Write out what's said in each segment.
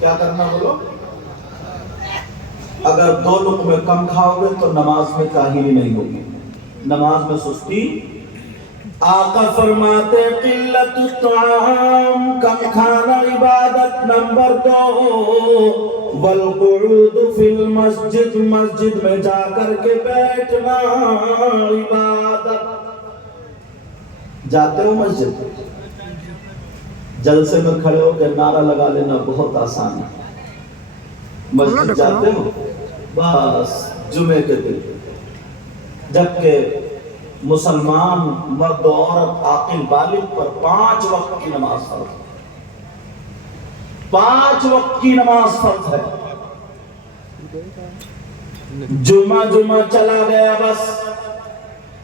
کیا کرنا بولو؟ اگر 2 لقمے کم کھاؤ گے تو نماز میں کاہلی نہیں ہوگی، نماز میں سستی۔ آقا فرماتے قلت الطعام، کم کھانا عبادت نمبر 2، والقعود فی المسجد، مسجد میں جا کر کے بیٹھنا عبادت۔ جاتے ہو مسجد؟ جلسے میں کھڑے ہو کے نعرہ لگا لینا بہت آسان ہے۔ مسجد جاتے ہو؟ بس جمعے کے دن، جبکہ مسلمان مرد و عورت عاقل بالغ پر 5 وقت کی نماز فرض ہے، 5 وقت کی نماز فرض ہے۔ جمعہ چلا گیا بس،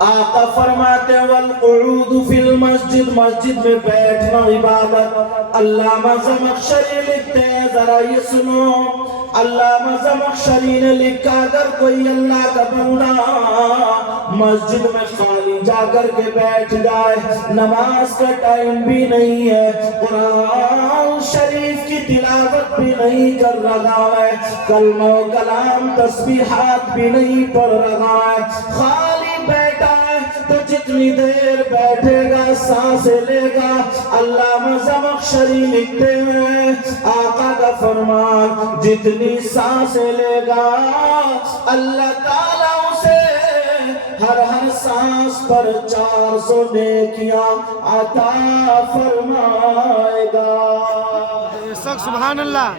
آقا فرماتے والقعود فی المسجد، مسجد میں بیٹھنا عبادت۔ علامہ زمخشری لکھتے ہیں، ذرا یہ سنو، علامہ زمخشری نے لکھا اگر کوئی اللہ کا بندہ مسجد میں خالی جا کر کے بیٹھ جائے، نماز کا ٹائم بھی نہیں ہے، قرآن شریف کی تلاوت بھی نہیں کر رہا ہے، کلمہ و کلام تسبیحات بھی نہیں پڑھ رہا ہے، خالی بیٹھا ہے، تو جتنی دیر بیٹھے گا سانسیں لے گا۔ علامہ زمخشری لکھتے ہیں آقا کا فرمان، جتنی سانسیں لے گا اللہ تعالیٰ اسے ہر سانس پر 400 نیکیاں عطا فرمائے گا۔ سبحان اللہ۔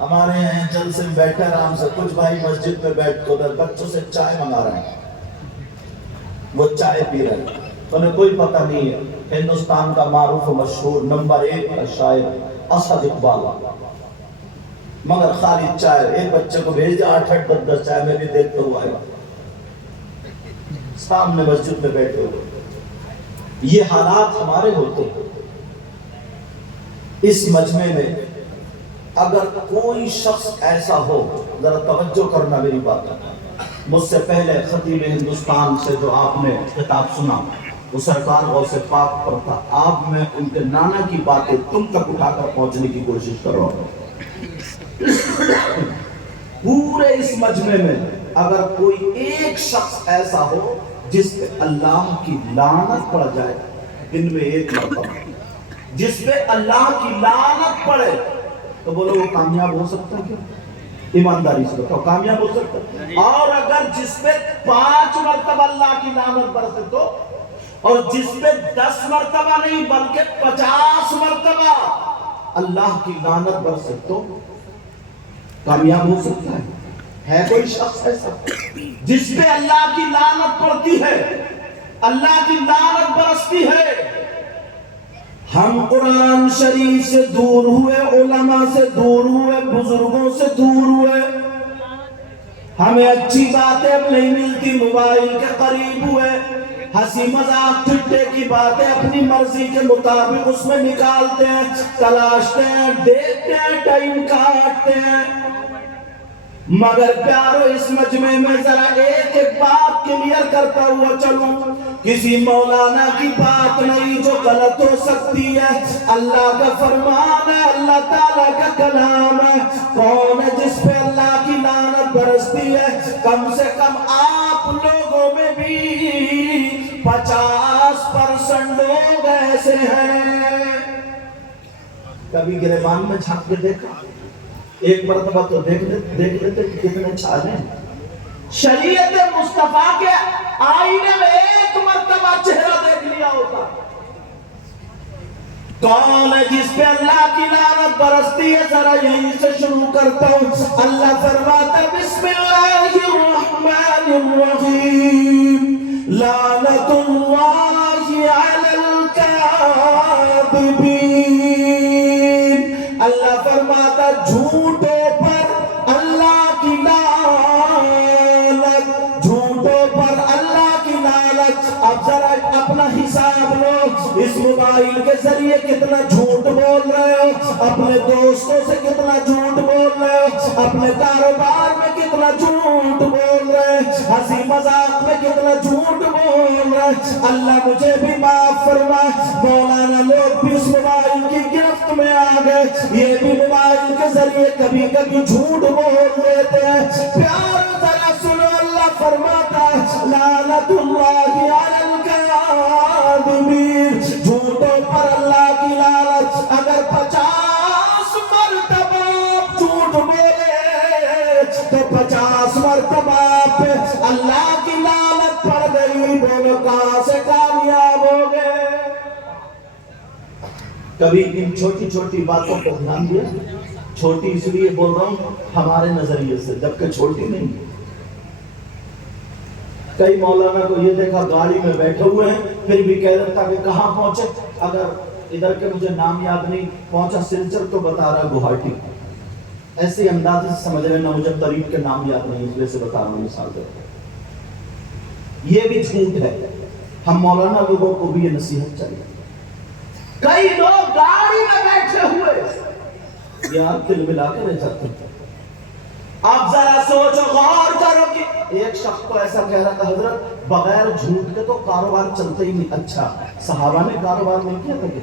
ہمارے یہاں جلسے میں بیٹھے آرام سے، کچھ بھائی مسجد میں بیٹھ کر بچوں سے چائے منگا رہے ہیں، وہ چائے پی رہے ہیں، انہیں کوئی پتہ نہیں ہے ہندوستان کا معروف و مشہور نمبر 1 کا شاعر اسد اقبال، مگر خالی چائے، ایک بچے کو بھیج دیا 8 10 چائے میں بھی دیکھتا ہوا ہے، سامنے مسجد میں بیٹھے ہوئے۔ یہ حالات ہمارے ہوتے ہیں۔ اس مجمع میں اگر کوئی شخص ایسا ہو، ذرا توجہ کرنا میری بات، مجھ سے پہلے خطیب ہندوستان سے جو آپ نے خطاب سنا وہ سرکار غوث پاک پر تھا، آپ میں ان کے نانا کی باتیں تم تک اٹھا کر پہنچنے کی کوشش کر رہا ہوں۔ پورے اس مجمع میں اگر کوئی ایک شخص ایسا ہو جس پہ اللہ کی لعنت پڑ جائے، دن میں 1 مرتبہ جس پہ اللہ کی لعنت پڑے، تو بولو وہ کامیاب ہو سکتا ہے کیا؟ ایمانداری سے بتاؤ، کامیاب ہو سکتا ہے؟ اور اگر جس پہ 5 مرتبہ اللہ کی لعنت برسے تو، اور جس پہ 10 مرتبہ نہیں بلکہ 50 مرتبہ اللہ کی لعنت برسے تو کامیاب ہو سکتا ہے کوئی شخص ایسا جس پہ اللہ کی لعنت پڑتی ہے، اللہ کی لعنت برستی ہے؟ ہم قرآن شریف سے دور ہوئے، علماء سے دور ہوئے، بزرگوں سے دور ہوئے، ہمیں اچھی باتیں اب نہیں ملتی، موبائل کے قریب ہوئے، ہنسی مذاق ٹھٹے کی باتیں اپنی مرضی کے مطابق اس میں نکالتے ہیں، تلاشتے ہیں، دیکھتے ہیں، ٹائم کاٹتے ہیں۔ مگر پیارو اس مجمع میں ذرا ایک بات کلیئر کرتا ہوا چلوں، کسی مولانا کی بات نہیں جو غلط ہو سکتی ہے، اللہ کا فرمان ہے، اللہ تعالیٰ کا کلام ہے۔ کون ہے جس پہ اللہ کی لعنت برستی ہے؟ کم سے کم آپ لوگوں میں بھی 50% لوگ ایسے ہیں۔ کبھی گریبان میں جھانک کے دیکھا؟ ایک مرتبہ تو دیکھ لیتے کہ کتنے چھالے ہیں۔ شریعت مصطفیٰ کے آئینے میں ایک مرتبہ چہرہ دیکھ لیا ہوتا۔ کون ہے جس پہ اللہ کی لعنت برستی ہے؟ ذرا یہیں سے شروع کرتا ہوں۔ اللہ فرماتا ہے بسم اللہ الرحمن الرحیم، لعنت اللہ علی الکاذبین۔ اللہ فرماتا جھوٹوں پر اللہ کی لعنت، جھوٹوں پر اللہ کی لعنت۔ اب ذرا اپنا حساب لو، اس موبائل کے ذریعے کتنا جھوٹ بول رہے ہو، اپنے دوستوں سے کتنا جھوٹ بول رہے ہو، اپنے کاروبار میں کتنا جھوٹ بول رہے، ہنسی مذاق میں کتنا جھوٹ بول رہے اللہ مجھے بھی معاف فرما۔ مولانا لوگ بھی اس موبائل کی گرفت میں آ گئے، یہ بھی موبائل کے ذریعے کبھی کبھی جھوٹ بول دیتے ہیں۔ پیار ذرا سنو، اللہ فرماتا ہے لعنت اللہ علی الکاذبین، جھوٹوں پر اللہ کی لعنت۔ اگر 50 مرتبہ جھوٹ بولے تو 50 مرتبہ پہ اللہ کی لعنت پڑ گئی، بولو کہاں سے کامیاب ہو گئے؟ کبھی ان چھوٹی چھوٹی باتوں کو دھیان دیا، چھوٹی اس لیے بول رہا ہوں ہمارے نظریے سے، جبکہ چھوٹی نہیں۔ کئی مولانا کو یہ دیکھا گاڑی میں بیٹھے ہوئے ہیں، پھر بھی کہہ دیتا کہ کہاں پہنچے، اگر ادھر کے مجھے نام یاد نہیں، پہنچا سلچر تو بتا رہا گوہاٹی۔ ایسے انداز سے سمجھ رہے، نہ مجھے قریب کے نام یاد نہیں، اس لیے سے بتا رہا ہوں مثال دے۔ یہ بھی جھوٹ ہے، ہم مولانا لوگوں کو بھی یہ نصیحت چاہیے۔ کئی لوگ گاڑی میں بیٹھے ہوئے یار دل ملا کے رہ جاتے ہیں۔ آپ ذرا سوچو، غور کرو کہ ایک شخص تو ایسا کہہ رہا تھا حضرت بغیر جھوٹ کے تو کاروبار چلتا ہی نہیں۔ اچھا، صحابہ نے کاروبار نہیں کیا تھا کہ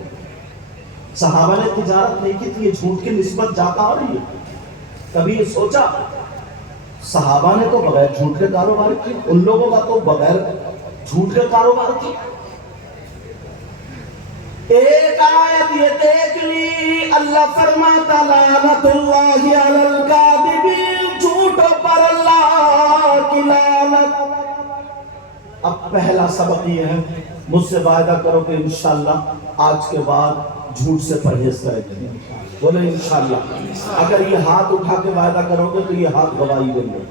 صحابہ نے تجارت نہیں کی تھی، یہ جھوٹ کی نسبت جاتا آ رہی ہے؟ کبھی یہ سوچا؟ صحابہ نے تو بغیر جھوٹ کے کاروبار کیا، ان لوگوں کا تو بغیر جھوٹ کے کاروبار کیا۔ ایک آیت یہ دیکھ لی، اللہ فرماتا لعنت اللہ علی الکاذبین، جھوٹوں پر اللہ کی لعنت۔ اب پہلا سبق یہ ہے، مجھ سے وعدہ کرو کہ انشاءاللہ آج کے بعد جھوٹ سے پرہیز کریں گے۔ بولے انشاءاللہ۔ اگر یہ ہاتھ اٹھا کے وعدہ کرو گے تو یہ ہاتھ گواہی دیں گے،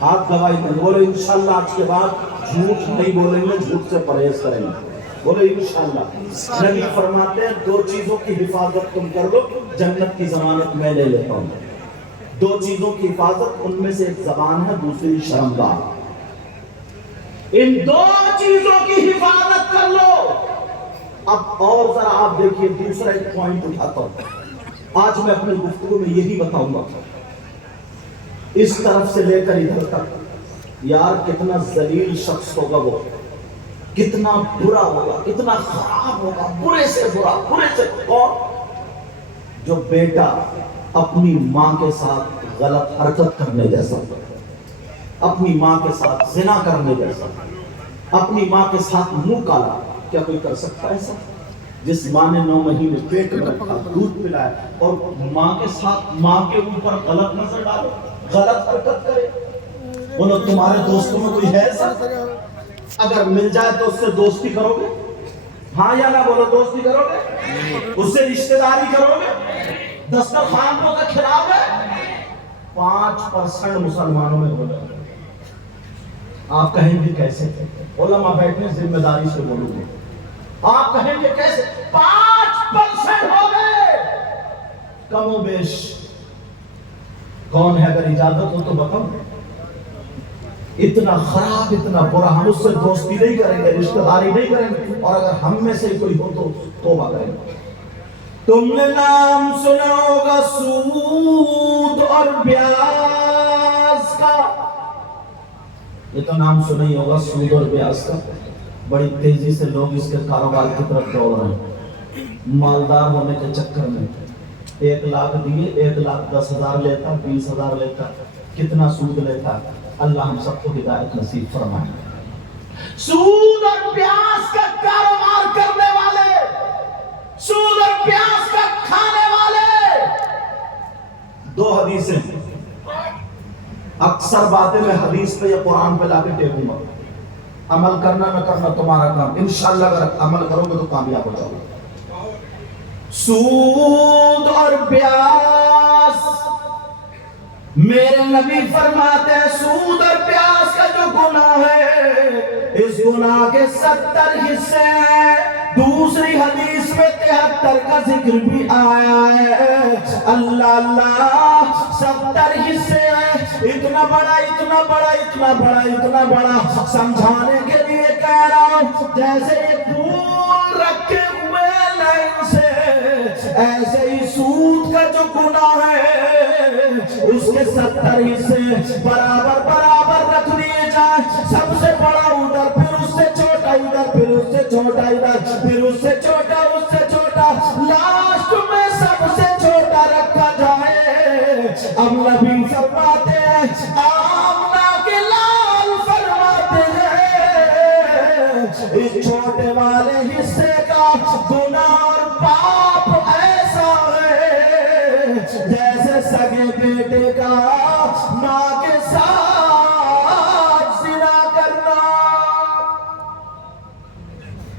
ہاتھ گواہی دیں گے۔ بولے انشاءاللہ آج کے بعد جھوٹ نہیں بولیں گے، جھوٹ سے پرہیز کریں گے۔ بولے انشاءاللہ۔ نبی فرماتے ہیں 2 چیزوں کی حفاظت تم کر لو، جنت کی ضمانت میں لے لیتا ہوں۔ 2 چیزوں کی حفاظت، ان میں سے ایک زبان ہے، دوسری شرمگاہ۔ ان 2 چیزوں کی حفاظت کر لو۔ اب اور ذرا آپ دیکھیے، دوسرا ایک پوائنٹ اٹھاتا ہوں، آج میں اپنی گفتگو میں یہی بتاؤں گا۔ اس طرف سے لے کر ادھر تک، یار کتنا ذلیل شخص ہوگا وہ، کتنا برا ہوگا، کتنا خراب ہوگا، برے سے برا، برے سے۔ اور جو بیٹا اپنی ماں کے ساتھ غلط حرکت کرنے جیسا، اپنی ماں کے ساتھ زنا کرنے جیسا، اپنی ماں کے ساتھ منہ کالا، کیا کوئی کر سکتا ہے ایسا؟ جس ماں نے 9 مہینے پیٹ میں رکھا، دودھ پلایا، اور ماں کے ساتھ ماں کے اوپر غلط نظر ڈالے، غلط حرکت کرے، بولو تمہارے دوستوں میں کوئی ہے ایسا؟ اگر مل جائے تو اس سے دوستی کرو گے؟ ہاں یا نہ بولو، دوستی کرو گے؟ اس سے رشتہ داری کرو گے؟ دسترخوان کا خلاف ہے؟ 5% مسلمانوں میں ہو جائے۔ آپ کہیں گے کیسے؟ علماء بیٹھنے ذمہ داری سے بولوں گے، آپ کہیں گے کیسے؟ 5% ہو گئے، کم و بیش۔ کون ہے؟ اگر اجازت ہو تو بتاؤ۔ اتنا خراب، اتنا برا، ہم اس سے دوستی نہیں کریں گے، رشتہ داری نہیں کریں گے، اور اگر ہم میں سے کوئی ہو تو توبہ کریں گے۔ تم نے نام سنا ہوگا سود اور بیاج کا، یہ تو نام سنا ہی ہوگا سود اور بیاج کا۔ بڑی تیزی سے لوگ اس کے کاروبار کی طرف دوڑ رہے ہیں، مالدار ہونے کے چکر میں 1 لاکھ دیے، 1,10,000 لیتا، 20,000 لیتا، کتنا سود لیتا۔ اللہ ہم سب کو ہدایت نصیب فرمائے۔ سود اور پیاز کا کاروبار کرنے والے، سود اور پیاز کا کھانے والے، 2 حدیثیں، اکثر باتیں میں حدیث پہ یا قرآن پہ لا کے ٹیکوں گا، عمل کرنا نہ کرنا تمہارا کام، انشاءاللہ اگر عمل کرو گے تو کامیاب ہو جاؤ گے۔ سود اور بیاج، میرے نبی فرماتے ہیں سود اور پیاز کا جو گناہ ہے، اس گناہ کے 70 حصے ہیں۔ دوسری حدیث میں 73 کا ذکر بھی آیا ہے۔ اللہ اللہ، 70 حصے ہیں، اتنا بڑا اتنا بڑا اتنا بڑا اتنا بڑا، سمجھانے کے لیے کہہ رہا ہوں، جیسے یہ پھول رکھے ہوئے لائن سے، ایسے ہی سود کا جو گناہ ہے اس کے 70 حصے برابر برابر رکھ دیے جائیں، سب سے بڑا ادھر، پھر اس سے چھوٹا ادھر، اب نبی فرماتے ہیں آمنہ کے لال فرماتے ہیں اس چھوٹے والے حصے کا گناہ اور پاپ ایسا ہے جیسے سگے بیٹے کا ماں کے ساتھ زنا کرنا۔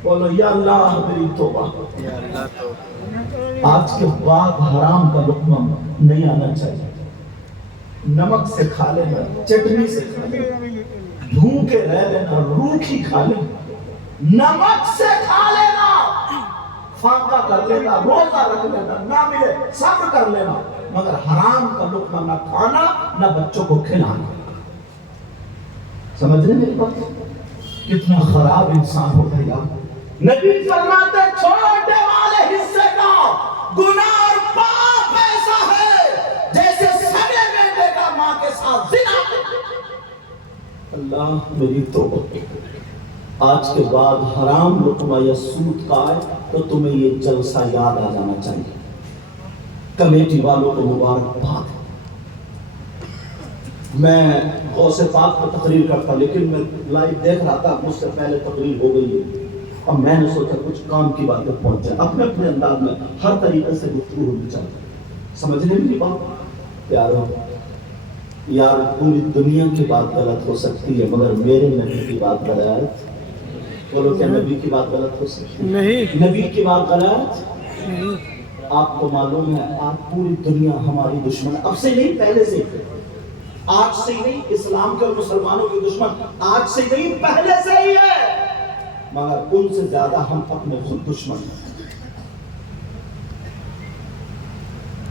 بولو یا اللہ میری توبہ، آج کے بعد حرام کا لقمہ نہیں آنا چاہیے۔ نمک سے کھا لینا، چٹنی سے کھا لینا، بھوکے رہ لینا، روکھی کھا لینا، نمک سے کھا لینا، فاقہ کر لینا، روزہ رکھ لینا، نہ ملے صبر کر لینا، مگر حرام کا لقمہ نہ کھانا نہ بچوں کو کھلانا۔ سمجھ رہے میری بات؟ کتنا خراب انسان ہو گیا۔ نبی فرماتے چھوٹے والے حصے کا گناہ اور پاپ ایسا ہے جیسے سگے بیٹے کا ماں کے ساتھ زنا۔ اللہ میری توبہ، آج کے بعد حرام لقمہ یا سود کا ہے تو تمہیں یہ جلسہ یاد آ جانا چاہیے۔ کمیٹی والوں کو مبارکباد۔ میں غوث پاک پر تقریر کرتا لیکن میں لائیو دیکھ رہا تھا، مجھ سے پہلے تقریر ہو گئی ہے۔ اب میں نے سوچا کچھ کام کی باتیں پہنچ جائیں، اپنے اپنے انداز میں ہر طریقے سے گفتگو ہونی چاہیے۔ سمجھنے میری بات پیارو؟ یار پوری دنیا کی بات غلط ہو سکتی ہے مگر میرے نبی کی بات غلط؟ بولو کیا نبی کی بات غلط ہو سکتی ہے؟ نہیں۔ نبی کی بات غلط نہیں۔ آپ کو معلوم ہے آپ پوری دنیا ہماری دشمن، اب سے نہیں پہلے سے، آج سے نہیں، اسلام کے اور مسلمانوں کے دشمن آج سے نہیں پہلے سے ہی ہے، مگر ان سے زیادہ ہم اپنے خود دشمن ہیں۔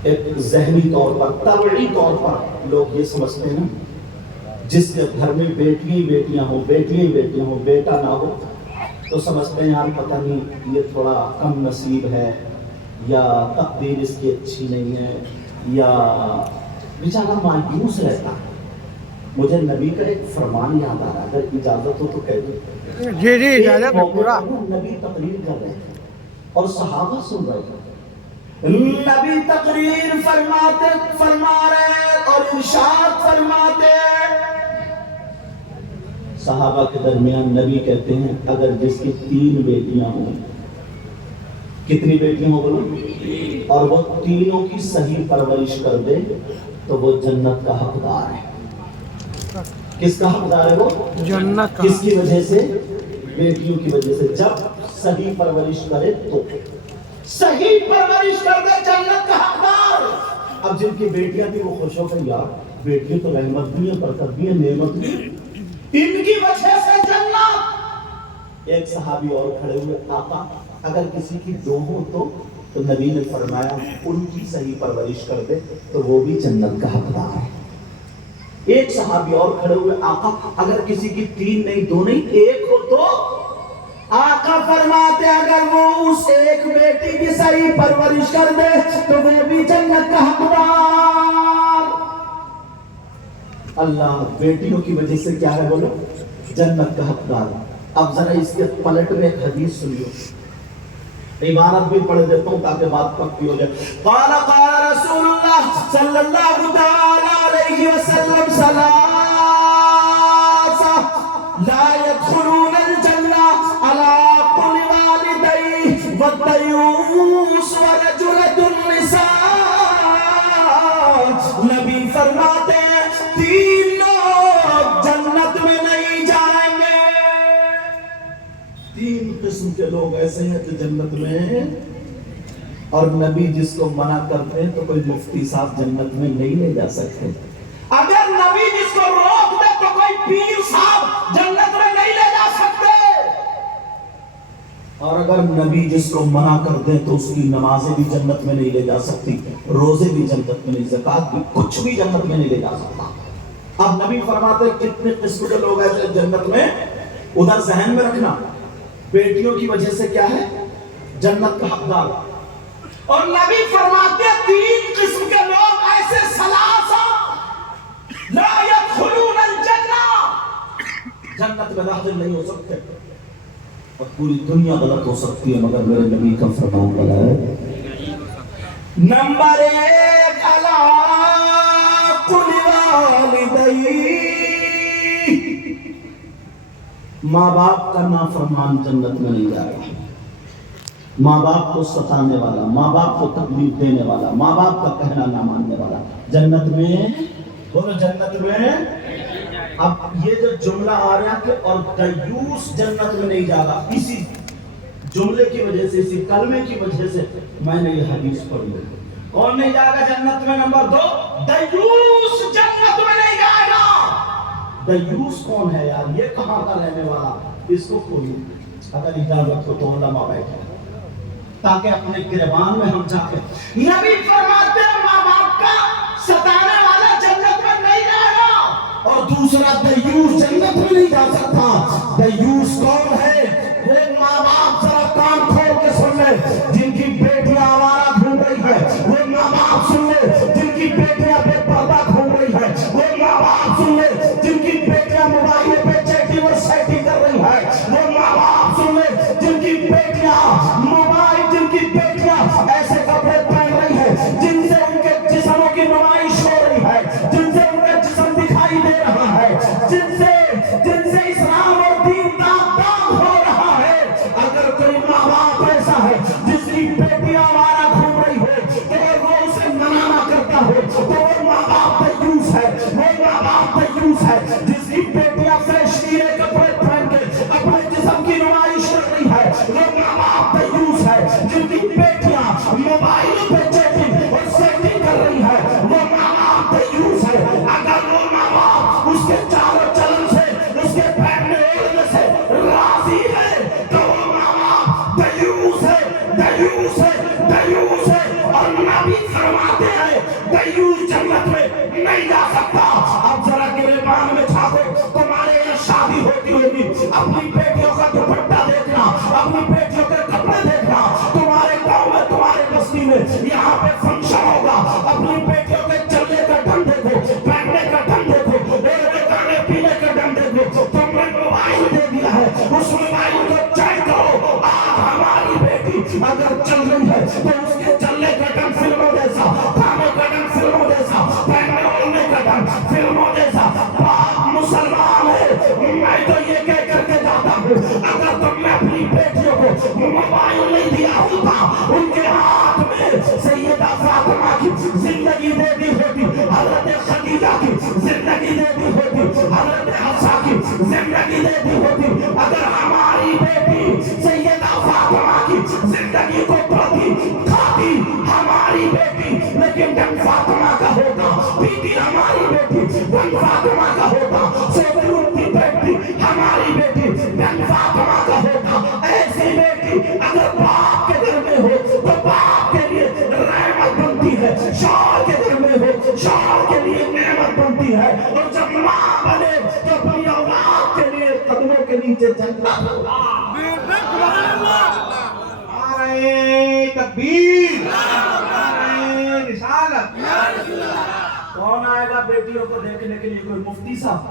ایک ذہنی طور پر، طبعی طور پر لوگ یہ سمجھتے ہیں جس کے گھر میں بیٹیاں ہی بیٹیاں ہوں، بیٹیاں ہی بیٹیاں ہوں، بیٹا نہ ہو تو سمجھتے ہیں یار پتہ نہیں یہ تھوڑا کم نصیب ہے، یا تقدیر اس کی اچھی نہیں ہے، یا بیچارہ مایوس رہتا ہے۔ مجھے نبی کا ایک فرمان یاد آ رہا ہے، اگر اجازت ہو تو کہہ دوں۔ جی اجازت ہے پورا۔ نبی تقریر کر رہے تھے اور صحابہ سن رہے تھے۔ نبی تقریر فرما رہے اور ارشاد فرماتے، صحابہ کے درمیان نبی کہتے ہیں اگر جس کی 3 بیٹیاں ہوں، کتنی بیٹیاں ہوں بولو، اور وہ تینوں کی صحیح پرورش کر دے تو وہ جنت کا حقدار ہے۔ کس کا حقدار ہے وہ؟ جنت کا۔ کس کی وجہ سے؟ بیٹیوں کی وجہ سے۔ جب صحیح پرورش کرے تو صحیح پرورش کر دے جنت کا حقدار۔ اب جن کی بیٹیاں تھی وہ خوش ہو گئی، یار بیٹی تو رحمت بھی ہے، برکت بھی ہے، نعمت بھی ہے، ان کی وجہ سے جنت۔ ایک صحابی اور کھڑے ہوئے، آقا اگر کسی کی 2 ہو تو نبی نے فرمایا ان کی صحیح پرورش کر دے تو وہ بھی جنت کا حقدار ہے۔ ایک صحابی اور کھڑے ہوئے، آقا اگر کسی کی 3 نہیں 2 نہیں 1 ہو تو؟ آقا فرماتے اگر وہ اس ایک بیٹی کی صحیح پرورش کر دے تو وہ بھی جنت کا حقدار۔ اللہ بیٹیوں کی وجہ سے کیا ہے بولو؟ جنت کا حقدار۔ اب ذرا اس کے پلٹ میں ایک حدیث سنیو، عبارت بھی پڑھ دیتا ہوں تاکہ بات پکی ہو جائے۔ قال رسول اللہ صلی اللہ تعالی علیہ وسلم ثلاثہ لا يدخلون الجنہ علی کل والدی والدیوس ورجلۃ النساء۔ نبی فرماتے ہیں 3 لوگ جنت میں نہیں جائیں گے۔ 3 قسم کے لوگ ایسے ہیں جو جنت میں ہیں، اور نبی جس کو منع کرتے ہیں تو کوئی مفتی صاحب جنت میں نہیں لے جا سکتے۔ اگر نبی جس کو روک دے تو کوئی پیر صاحب جنت میں نہیں لے جا سکتے، اور اگر نبی جس کو منع کر دے تو اس کی نمازیں بھی جنت میں نہیں لے جا سکتی، روزے بھی جنت میں نہیں، زکوٰۃ بھی، کچھ بھی جنت میں نہیں لے جا سکتا۔ اب نبی فرماتے ہیں کتنے قسم کے لوگ ایسے جنت میں، ادھر ذہن میں رکھنا، بیٹیوں کی وجہ سے کیا ہے؟ جنت کا حقدار۔ اور نبی فرماتے ہیں 3 قسم کے لوگ ایسے ثلاثہ لا يدخلون الجنہ، جنت میں داخل نہیں ہو سکتے۔ اور پوری دنیا غلط ہو سکتی ہے مگر میرے نبی کا فرمان غلط ہے۔ نمبر 1 اللہ ماں باپ کا نافرمان جنت میں نہیں جائے گا. ماں باپ کو ستانے والا، ماں باپ کو تکلیف دینے والا، ماں باپ کا کہنا نہ ماننے والا جنت میں، بولو جنت میں. اب یہ جو جملہ آ رہا ہے کہ اور دیوس جنت میں نہیں جائے گا، اسی جملے کی وجہ سے، اسی کلمے کی وجہ سے میں نے یہ حدیث پڑھی. کون نہیں جائے گا جنت میں؟ نمبر 2، دیوس جنت میں نہیں جائے گا. دیوس کون ہے یار؟ یہ کہاں کا رہنے والا؟ اس کو کوئی اگر اجازت ہو تو علماء بیٹھے تاکہ اپنے گریبان میں ہم جا کے. نبی فرماتے ہیں ماں باپ کا ستانے والا جنت میں نہیں جائے گا. اور دوسرا، دیوس جنت میں نہیں جا سکتا. دیوس کون ہے؟ وہ ماں باپ، ذرا کان کھول کے سن لے، جن کی بیٹیاں آوارہ گھوم رہی ہے. وہ ماں باپ سن لے جن کی بیٹیاں بے پردہ گھوم رہی ہے. وہ ماں باپ سن لے جن کی بیٹیاں موبائل پہ چیٹنگ اور سیٹنگ کر رہی ہے. وہ ماں باپ سن لے جن کی بیٹیاں موبائل، جن کی بیٹیاں ایسے کپڑے پہن رہی ہے جن سے ان کے جسموں کی نمائش ہو رہی ہے، جن سے ان کا جسم دکھائی دے رہا ہے، جن سے اسلام اور دین داغ ہو رہا ہے. اگر کوئی ماں باپ ایسا ہے جس کی بیٹیاں آوارہ گھوم رہی ہو تو وہ اسے منع نہ کرتا ہو تو وہ ماں باپ دیوس ہے. وہ ماں باپ دیوس ہے جس کی بیٹیاں فیشنیبل کپڑے پہن کے اپنے جسم کی نمائش کر رہی ہے. وہ ماں باپ دیوس ہے جن کی بیٹیاں موبائل پہ چیٹنگ اور سیٹنگ کر رہی ہے. وہ ماں باپ دیوس ہے. اگر وہ ماں باپ اس کے چال و چلن سے، اس کے پہننے اوڑھنے سے راضی ہے تو وہ ماں باپ دیوس ہے. دیوس ہے، دیوس ہے. اور نبی فرماتے ہیں دیوس جنت میں نہیں جا سکتا. اب ذرا گریبان میں چھاپو، تمہارے یہاں شادی ہوتی ہوگی، اپنی بیٹیوں کا دوپٹہ دیکھنا، اپنی بیٹیوں کے کپڑے دیکھنا. تمہارے گاؤں میں، تمہارے بستی میں یہاں پہ فنکشن ہوگا، اپنی بیٹیوں کے چلنے کا ڈھنگ دیکھو، پہننے کا ڈھنگ دیکھو، کھانے پینے کا ڈھنگ دیکھو. تم نے موبائل دے دیا ہے، اس موبائل کو چیک کرو. آج ہماری بیٹی اگر چل رہی ہے تو اس کے چلنے کا ڈھنگ فلموں جیسا، کھانے کا ڈھنگ فلموں جیسا، پہننے اوڑھنے کا ڈھنگ فلموں جیسا. باپ مسلمان ہے، میں تو یہ کہہ کر کے جاتا ہوں اگر تم نے اپنی بیٹیوں کو موبائل نہیں دیا ہوتا، ان کے ہاتھ میں سیدہ فاطمہ کی زندگی دے دی ہوتی، حضرت خدیجہ کی زندگی دے دی ہوتی، حضرت حفصہ کی زندگی دے دی ہوتی. اگر ہماری بیٹی سیدہ فاطمہ کی زندگی کو پڑھتی کھاتی ہماری بیٹی، لیکن ڈنگ فاطمہ کا ہوتا، پیتی ہماری بیٹی ڈنگ فاطمہ کا ہوتا، سوتی اٹھتی بیٹی ہماری بیٹی ڈنگ فاطمہ کا ہوتا. ایسی بیٹی اگر باپ کے گھر میں ہو تو باپ کے لیے رحمت بنتی ہے، شوہر کے گھر میں ہو شوہر کے لیے نعمت بنتی ہے. اور جب ماں بنے تو اپنی اولاد کے لیے قدموں کے نیچے جنت ہو. تکبیر، رسالت. کون آئے گا بیٹیوں کو دیکھنے کے لیے؟ کوئی مفتی صاحب،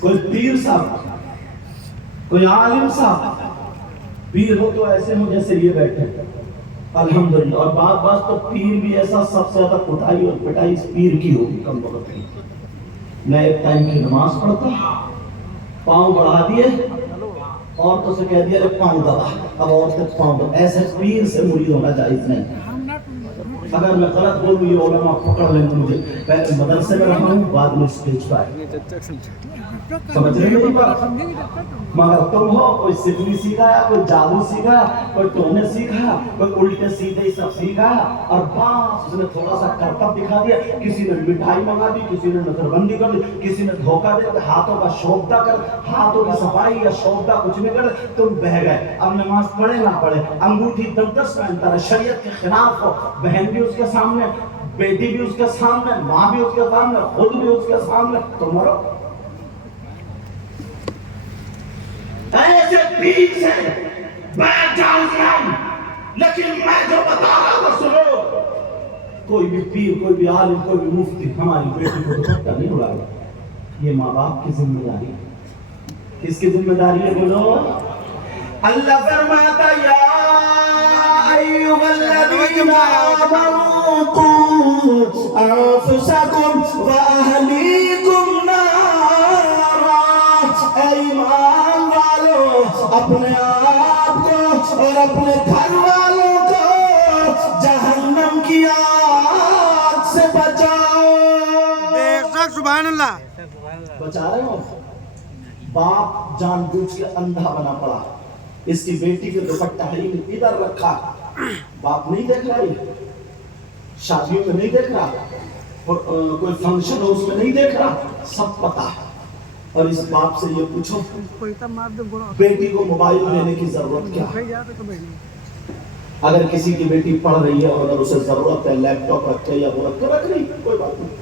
کوئی پیر صاحب، کوئی عالم صاحب. پیر ہو تو ایسے ہو جیسے یہ بیٹھے الحمدللہ. اور بعض تو پیر بھی ایسا سب سے زیادہ کٹائی اور پٹائی اس پیر کی ہوگی کم وقت کی. میں ایک ٹائم کی نماز پڑھتا، پاؤں بڑھا دیے، عورتوں سے کہہ دیا پاؤں دبا. اب عورتیں پاؤں دبا. ایسے پیر سے مرید ہونا جائز نہیں. اگر میں غلط بولوں یہ علماء پکڑ لیں گے مجھے. پہلے مدرسے میں رہا ہوں، بعد میں اسٹیج پر. سمجھ رہے میری بات؟ مگر تم ہو کوئی سفری سیکھا، کوئی جادو سیکھا، کوئی ٹونے سیکھا، کوئی الٹے سیدھے سب سیکھا، اور بس اس نے تھوڑا سا کرتب دکھا دیا. کسی نے مٹھائی منگا دی، کسی نے نظر بندی کر دی، کسی نے دھوکہ دے دیا، ہاتھوں کا شوبدہ کر، ہاتھوں کی صفائی یا شوبدہ کچھ نہیں کر. تم بہ گئے. اب نماز پڑھے نہ پڑھے، انگوٹھی 10 پہنتا ہے، شریعت کے خلاف ہو، بہن بھی اس کے سامنے، بیٹی بھی اس کے سامنے، ماں بھی اس کے سامنے، خود بھی اس کے سامنے، تم مرو. ایسے پیر سے بیٹھ جاؤ اسلام. لیکن میں جو بتا رہا ہوں سنو، کوئی بھی پیر، کوئی بھی عالم، کوئی بھی مفتی ہماری بیٹی کو دوپٹہ نہیں اڑائے گا. یہ ماں باپ کی ذمہ داری. کس کی ذمہ داری ہے بولو؟ اللہ فرماتا یا ایھا الذین آمنوا قوا انفسکم واہلیکم نارا. اے ایمان اپنے گھر والوں کو جہنم کی آگ سے بچاؤ. سبحان اللہ. بچا رہے ہو. باپ جان بوجھ کے اندھا بنا پڑا, اس کی بیٹی کے دوپٹہ ادھر رکھا, باپ نہیں دیکھ رہا, شادیوں میں نہیں دیکھ رہا, کوئی فنکشن ہو اس میں نہیں دیکھ رہا, سب پتا ہے. اور اس باپ سے یہ پوچھو بیٹی کو موبائل لینے کی ضرورت کیا ہے؟ اگر کسی کی بیٹی پڑھ رہی ہے اور اگر اسے ضرورت ہے لیپ ٹاپ رکھے یا وہ رکھ رہی, کوئی بات نہیں,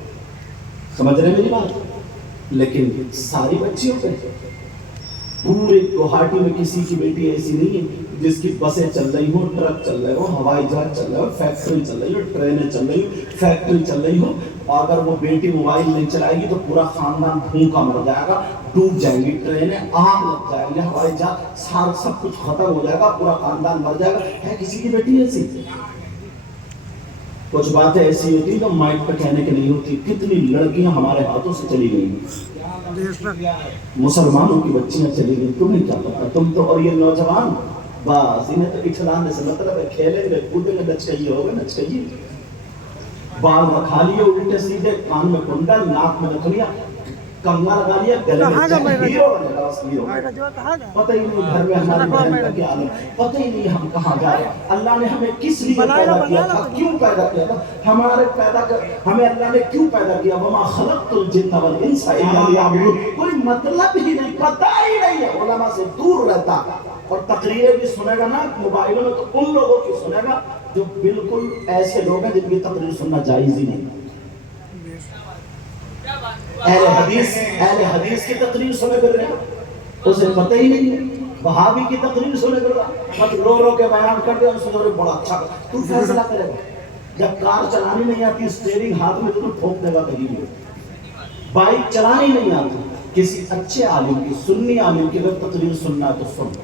سمجھ رہے میری بات. لیکن ساری بچیوں پہ پورے گوہاٹی میں کسی کی بیٹی ایسی نہیں ہے جس کی بسیں چل رہی ہو, ٹرک چل رہے ہو, ہوائی جہاز چل رہے ہو, فیکٹری چل رہی ہو, ٹرینیں چل رہی ہو, فیکٹری چل رہی ہو, اور اگر وہ بیٹی موبائل نہیں چلائے گی تو پورا خاندان بھوکا مر جائے گا, ڈوب جائیں گی ٹرینیں, آگ لگ جائے گی, ہوائی جہاز, سارا سب کچھ ختم ہو جائے گا, پورا خاندان مر جائے گا. ہے کسی کی بیٹی ایسی؟ کچھ باتیں ایسی ہوتی جو مائک پہ کہنے کی نہیں ہوتی. کتنی لڑکیاں ہمارے ہاتھوں سے چلی گئی, مسلمانوں کی بچیاں چلی گئی, تمہیں کیا پتا. تم تو, اور یہ نوجوان بس انہیں تو اٹھلانے سے مطلب ہے, کھیلیں گے کودیں گے, نچکئیے ہوگے نچکئیے, بال رکھا لیے الٹے سیدھے, کان میں کنڈل, ناک میں نتھنیاں, کنگا لگا لیا, گلے میں ہیرو بنے گا, بس ہیرو. پتہ ہی نہیں گھر میں ہماری بہن کا کیا حال ہے, پتہ ہی نہیں ہم کہاں جا رہے ہیں. اللہ نے ہمیں کس لیے پیدا کیا تھا, کیوں پیدا کیا تھا, ہمیں اللہ نے کیوں پیدا کیا. وما خلقت الجن والانس الا لیعبدون. کوئی مطلب ہی نہیں, پتہ ہی نہیں ہے. علماء سے دور رہتا, اور تقریریں بھی سنے گا نا موبائلوں میں تو ان لوگوں کی سنے گا جو بالکل ایسے لوگ ہیں جن کی تقریر سننا جائز ہی نہیں. اہل حدیث کی تقریر سنے کر رہے ہیں, اسے پتہ ہی نہیں ہے. وہابی کی تقریر سنے کر رہا, مت رو رو کے بیان کر دے, ان سے بڑا اچھا تو فیصلہ کرے گا. جب کار چلانی نہیں آتی, اسٹیئرنگ ہاتھ میں تو ٹھوک دے گا کہیں بھی. بائک چلانی نہیں آتی, کسی اچھے عالم کی, سنی عالم کی اگر تقریر سننا ہے تو سن.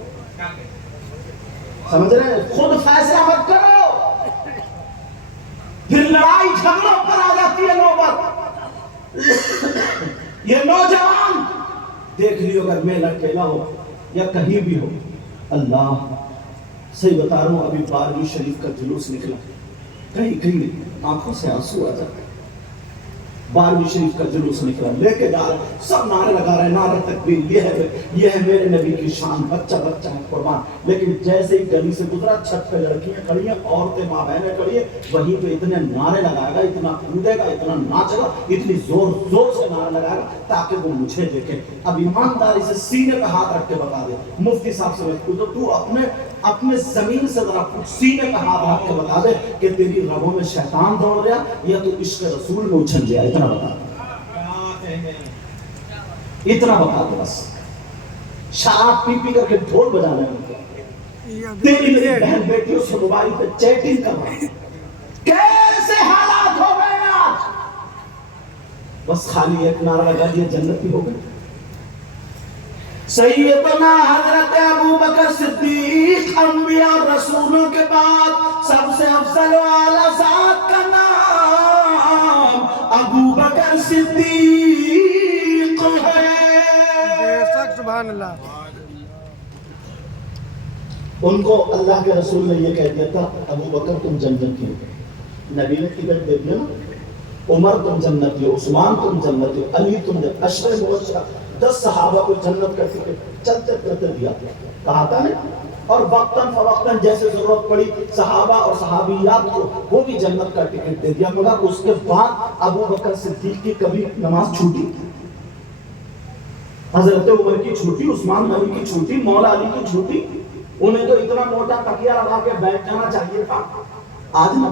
سمجھ رہے ہیں؟ خود فیصلہ مت کرو, پھر لڑائی جھگڑوں پر آ جاتی ہے نوبت. یہ نوجوان دیکھ لیو, اگر میں اکیلا ہو یا کہیں بھی ہو, اللہ صحیح بتا رہا ہوں, ابھی 12ویں شریف کا جلوس نکلا, کہیں کہیں آنکھوں سے آنسو آ جاتے. 12ویں شریف کا جلوس نکلا, لے کے جا رہے, سب نعرے لگا رہے, نعرے تکبیر, یہ ہے میرے نبی کی شان, بچہ بچہ ہے قربان. لیکن جیسے ہی گلی سے گزرا, چھت پہ لڑکیاں کھڑی ہیں, عورتیں ماں بہنیں کھڑی ہیں, وہیں پہ اتنے نعرے لگائے گا, اتنا کودے گا, اتنا ناچے گا, اتنی زور زور سے نعرے لگائے گا تاکہ وہ مجھے دیکھے. اب ایمانداری سے سینے پہ ہاتھ رکھ کے بتا دے, مفتی صاحب سے تو تو اپنے زمین سے ذرا سینے پہ ہاتھ رکھ کے بتا دے کہ تیری رگوں میں شیطان دوڑ رہا یا تو عشق رسول میں اچھل گیا. اتنا بتا دے, اتنا بتا دے بس. شراب پی پی کر کے ڈھول بجا رہے ہیں, تیری میری بہن بیٹیوں سے موبائل پہ چیٹنگ کر رہا ہے. کیسے حالات ہو گئے آج, بس خالی ایک نعرہ لگا دیا, جنتی ہو گئی. سیدنا حضرت ابو بکر صدیق انبیاء رسولوں کے بعد سب سے افضل و اعلیٰ ذات کا نام ابو بکر صدیق ہے. سبحان اللہ. ان کو اللہ کے رسول نے یہ کہہ دیا تھا, ابو بکر تم جنتی ہو. نبی نے ٹکٹ دے دیا نا, عمر تم جنتی ہو, عثمان تم جنتی ہو, علی تم جنتی ہو. عشر مبشرہ 10 صحابہ کو جنت کا ٹکٹ چلتے چلتے دیا, کہا تھا نا. اور وقتاً فوقتاً جیسے ضرورت پڑی صحابہ اور صحابیات کو وہ بھی جنت کا ٹکٹ دے دیا. مگر اس کے بعد ابو بکر صدیق کی کبھی نماز چھوٹی, حضرت عمر کی چھوٹی, عثمان غنی کی چھوٹی, مولا علی کی چھوٹی. انہیں تو اتنا موٹا تکیہ لگا کے بیٹھ جانا چاہیے تھا. آج نہ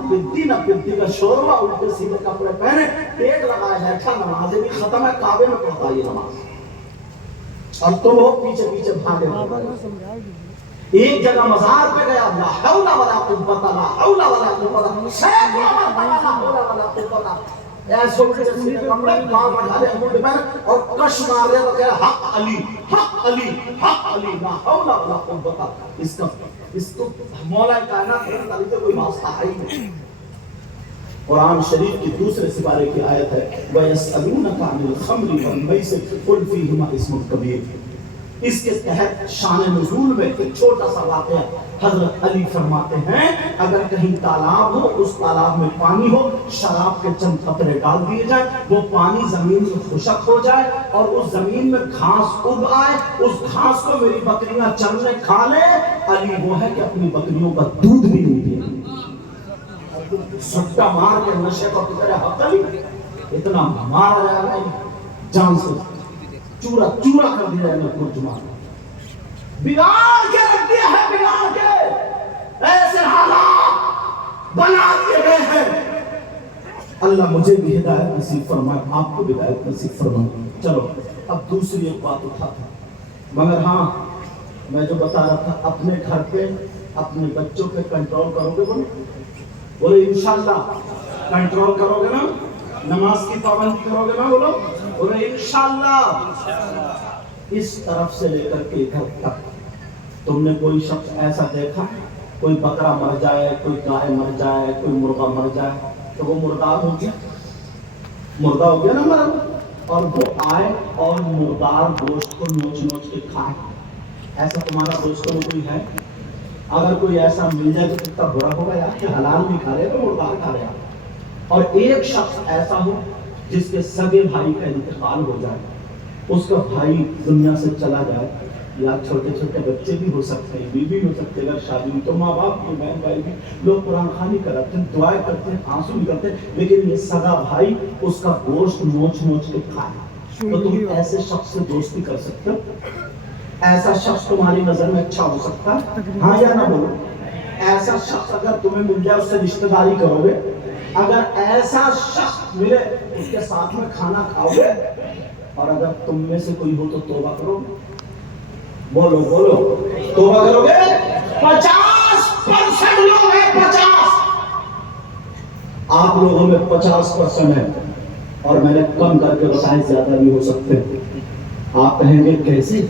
پدی کا شوربہ, الٹے سیدھے کپڑے پہنے, ٹیک لگائے بیٹھا, نمازیں بھی ختم ہے, کعبے میں پڑھتا یہ نماز, اور تم ہو پیچھے پیچھے بھاگے. ایک جگہ مزار پہ گیا, لا حول ولا قوت, لا حول ولا قوت, سینکڑوں مرتبہ لا حول ولا قوت, ایسے الٹے سیدھے کپڑے, پاؤں بڑھا لے, انگوٹھے پہنے اور کش مار رہے, تو کہہ حق علی, حق علی, حق علی, لا حول ولا قوت. اس کو مولا کائنات کرتا علی سے کوئی واسطہ ہے ہی نہیں. قرآن شریف کی دوسرے سپارے کی آیت ہے, وَيَسْأَلُونَكَ عَنِ الْخَمْرِ وَالْمَيْسِرِ قُلْ فِيهِمَا اسْمٌ كَبِيرٌ. اس کے تحت شان نزول میں ایک چھوٹا سا واقعہ حضرت علی فرماتے ہیں اگر کہیں تالاب ہو، اس تالاب میں پانی ہو، شراب کے چند قطرے ڈال دیے جائیں، وہ پانی زمین میں خشک ہو جائے اور اس زمین میں گھاس اگ آئے، اس گھاس کو میری بکریاں چرنے کھا لیں، علی وہ ہے کہ اپنی بکریوں کا دودھ بھی نہیں دیا۔ سٹا مار کے نشے کو کتنے حقل اتنا مارا جائے گا جان سے چورا چورا کر دیا ہے ترجمان، بگاڑ کے رکھ دیا ہے، بگاڑ کے ایسے حالات بنا دیے گئے ہیں۔ اللہ مجھے بھی ہدایت نصیب فرمائے، آپ کو بھی ہدایت نصیب فرمائے۔ چلو اب دوسری ایک بات اٹھاتا ہوں، مگر ہاں میں جو بتا رہا تھا اپنے گھر پہ اپنے بچوں پہ کنٹرول کرو گے، بولے انشاءاللہ کنٹرول کرو گے نا، نماز کی پابندی کرو گے نا، بولے انشاءاللہ۔ اس طرف سے لے کر کے گھر تک تم نے کوئی شخص ایسا دیکھا کوئی بکرا مر جائے، کوئی گائے مر جائے، کوئی مرغا مر جائے تو وہ مردار ہو گیا، مردہ ہو گیا نا مرد، اور وہ آئے اور مردار گوشت کو نوچ نوچ کے کھائے؟ ایسا تمہارا دوستوں میں کوئی ہے؟ اگر کوئی ایسا مل جائے تو کتنا برا ہوگا یار کہ حلال نہیں کھا رہے تو مردار کھا رہے۔ اور ایک شخص ایسا ہو جس کے سگے بھائی کا انتقال ہو جائے، اس کا بھائی دنیا سے چلا جائے، یا چھوٹے چھوٹے بچے بھی ہو سکتے ہیں، بیوی بھی ہو سکتے ہیں، اگر شادی ہوئی تو ماں باپ بھی، بہن بھائی بھی، لوگ قرآن خوانی کراتے ہیں، دعائیں کرتے ہیں، آنسو نکلتے ہیں، لیکن یہ سگا بھائی اس کا گوشت نوچ نوچ کے کھائے، تو تم ایسے شخص سے دوستی کر سکتے ہو؟ ایسا شخص تمہاری نظر میں اچھا ہو سکتا ہے؟ ہاں یا نہ بولو۔ ایسا شخص اگر تمہیں مل جائے اس سے رشتہ داری کرو گے؟ اگر ایسا شخص ملے اس کے ساتھ میں کھانا کھاؤ گے؟ اور اگر تم میں سے کوئی ہو تو توبہ کرو گے؟ بولو بولو، توبہ کرو گے؟ 50% لوگ ہیں، 50 آپ لوگوں میں 50% ہے، اور میں نے کم کر کے بتائیں زیادہ بھی ہو سکتے ہیں۔ آپ کہیں گے کیسے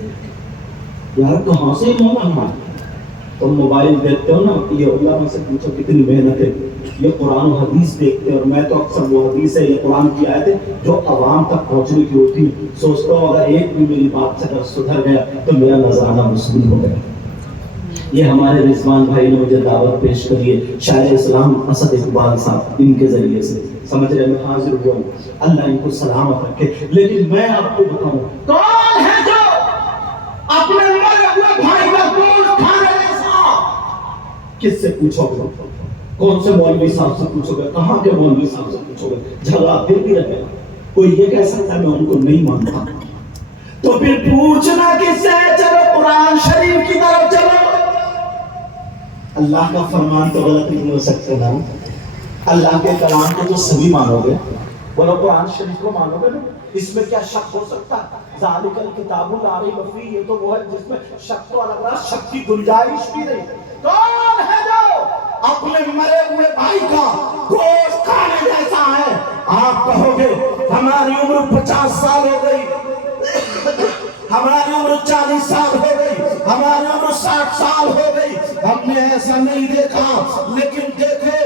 یار، کہاں سے ایمان آنا؟ تم موبائل دیکھتے ہو نا، یہ علماء سے پوچھو کتنی محنت ہے، یہ قرآن و حدیث دیکھتے ہیں، اور میں تو اکثر وہ حدیث ہے، یہ قرآن کی آیت ہے جو عوام تک پہنچنے کی ہوتی ہے، سوچتا ہوں اگر ایک بھی میری بات سے اگر سدھر گیا تو میرا نذرانہ وصول ہو گیا۔ یہ ہمارے رضوان بھائی نے مجھے دعوت پیش کری ہے، شاعر اسلام اسد اقبال صاحب، ان کے ذریعے سے سمجھ رہے میں حاضر ہوا ہوں، اللہ ان کو سلامت رکھے۔ لیکن میں آپ کو بتاؤں کون ہے جو اپنے مرے ہوئے بھائی کا گوشت کھانے جیسا؟ کس سے پوچھو گے؟ کون سے مولوی صاحب سے پوچھو گے؟ کہاں کے مولوی صاحب سے پوچھو گے؟ جھگڑا پھر بھی رہے گا۔ کوئی یہ کہہ سکتا ہے میں ان کو نہیں مانتا، تو پھر پوچھنا کس سے؟ چلو قرآن شریف کی طرف چلو۔ اللہ کا فرمان تو غلط نہیں ہو سکتے نا، اللہ کے کلام کو تو سبھی مانو گے، بولو قرآن شریف کو مانو گے نا، اس میں کیا شک ہو سکتا ہے؟ ذالک الکتاب لا ریب فیہ، یہ تو وہ ہے جس میں شک تو الگ رہا، شک کی گنجائش بھی نہیں۔ کون ہے جو اپنے مرے ہوئے بھائی کا گوشت کھانے جیسا ہے؟ آپ کہو گے ہماری عمر 50 سال ہو گئی، ہماری عمر 40 سال ہو گئی، ہماری عمر 60 سال ہو گئی، ہم نے ایسا نہیں دیکھا۔ لیکن دیکھو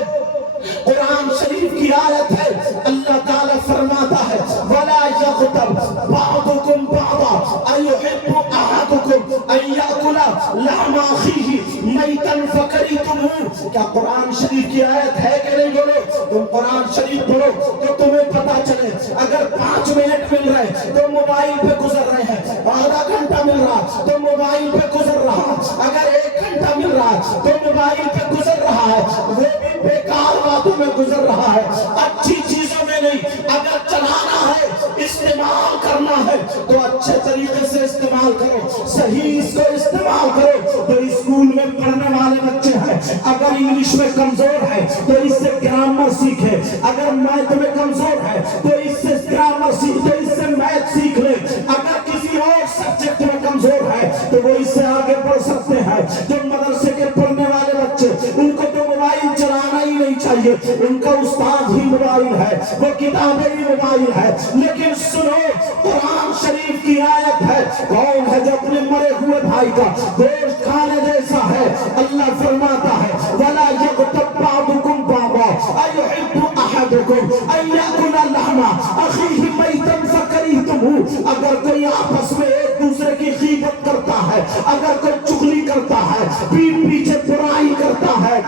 قرآن شریف کی آیت ہے، اللہ تعالیٰ فرماتا ہے وَلَا يَغْتَبْ بَعْضُكُمْ بَعْضًا أَيُحِبُّ أَحَدُكُمْ أَن يَأْكُلَ لَحْمَ أَخِيهِ مَيْتًا فَكَرِهْتُمُوهُ۔ کیا قرآن شریف کی آیت ہے کہ نہیں؟ بولو، تم قرآن شریف پڑھو تو تمہیں پتا چلے۔ اگر 5 منٹ مل رہے تو موبائل پہ گزر رہے ہیں، آدھا گھنٹہ مل رہا تو موبائل پہ گزر رہا، اگر 1 گھنٹہ مل رہا تو موبائل پہ گزر رہا ہے، وہ بھی بیکار باتوں میں گزر رہا ہے، اچھی چیزوں میں نہیں۔ اگر چلانا ہے، استعمال کرنا ہے تو اچھے طریقے سے استعمال کرو، صحیح اس کو استعمال کرو۔ تو اسکول میں پڑھنے والے بچے ہیں، اگر انگلش میں کمزور ہے تو اس سے گرامر سیکھے، اگر میتھ میں کمزور ہے تو اس سے گرامر سیکھ، تو اس سے میتھ سیکھ لے، اگر کسی اور سبجیکٹ میں کمزور ہے تو وہ اس سے آگے بڑھ سکتے ہیں۔ جو مدرسے کے پڑھنے والے بچے، ان کو تو موبائل چلانا ہی نہیں چاہیے، ان کا استاد ہی موبائل ہے، وہ کتابیں ہی موبائل ہے۔ لیکن سنو، قرآن شریف کی آیت ہے، کون ہے جو اپنے مرے ہوئے بھائی کا گوشت کھانے جیسا ہے؟ اللہ فرماتا ہے وَلَا يَغْتَبْ بَعْضُكُمْ بَعْضًا أَيُحِبُّ أَحَدُكُمْ أَن يَأْكُلَ لَحْمَ أَخِيهِ مَيْتًا فَكَرِهْتُمُوهُ۔ اگر کوئی آپس میں ایک دوسرے کی کی غیبت کرتا ہے، اگر کوئی چغلی کرتا ہے، پیٹھ پیچھے برائی کرتا ہے،